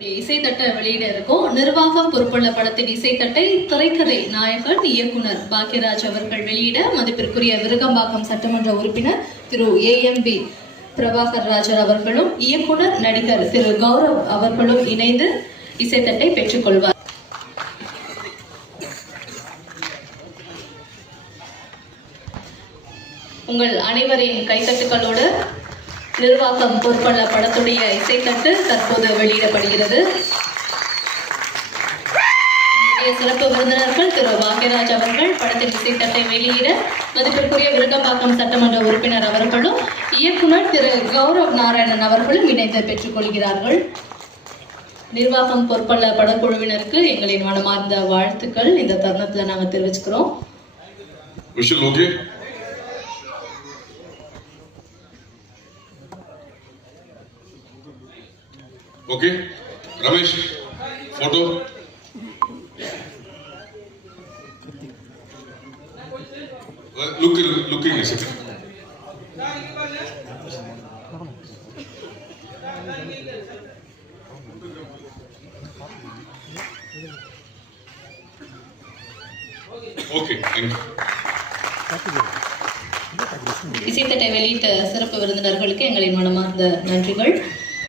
இசைத்தட்டை வெளியிட இருக்கும். நிர்வாகம் பொறுப்புள்ள படத்தின் இசைத்தட்டை திரைக்கதை நாயகன் இயக்குனர் பாக்யராஜ் அவர்கள் வெளியிட மதிப்பிற்குரிய விருகம்பாக்கம் சட்டமன்ற உறுப்பினர் Thiru A M P Prabhakar Raja அவர்களும் இயக்குனர் நடிகர் திரு கௌரவ் அவர்களும் இணைந்து இசைத்தட்டை பெற்றுக்கொள்வார். உங்கள் அனைவரின் கைத்தட்டுகளோடு நிர்வாகம் பொற்பள்ள படத்துடைய இசைத்தட்டு தற்போது வெளியிடப்படுகிறது. சிறப்பு விருந்தினர்கள் திரு பாக்யராஜ் அவர்கள் படத்தின் இசைத்தட்டை வெளியிட மதிப்பிற்குரிய விருகம்பாக்கம் சட்டமன்ற உறுப்பினர் அவர்களும் இயக்குனர் திரு கௌரவ் நாராயணன் அவர்களும் இணைந்து பெற்றுக்கொள்கிறார்கள். நிர்வாகம் பொற்பள்ள படக்குழுவினருக்கு எங்களின் மனமார்ந்த வாழ்த்துக்கள். இந்த தருணத்தில் நாங்கள் தெரிவிச்சுக்கிறோம். Okay Ramesh photo look looking second okay வெளியிட்ட சிறப்பு விருந்தினர்களுக்கு எங்களின் மனமார்ந்த நன்றிகள்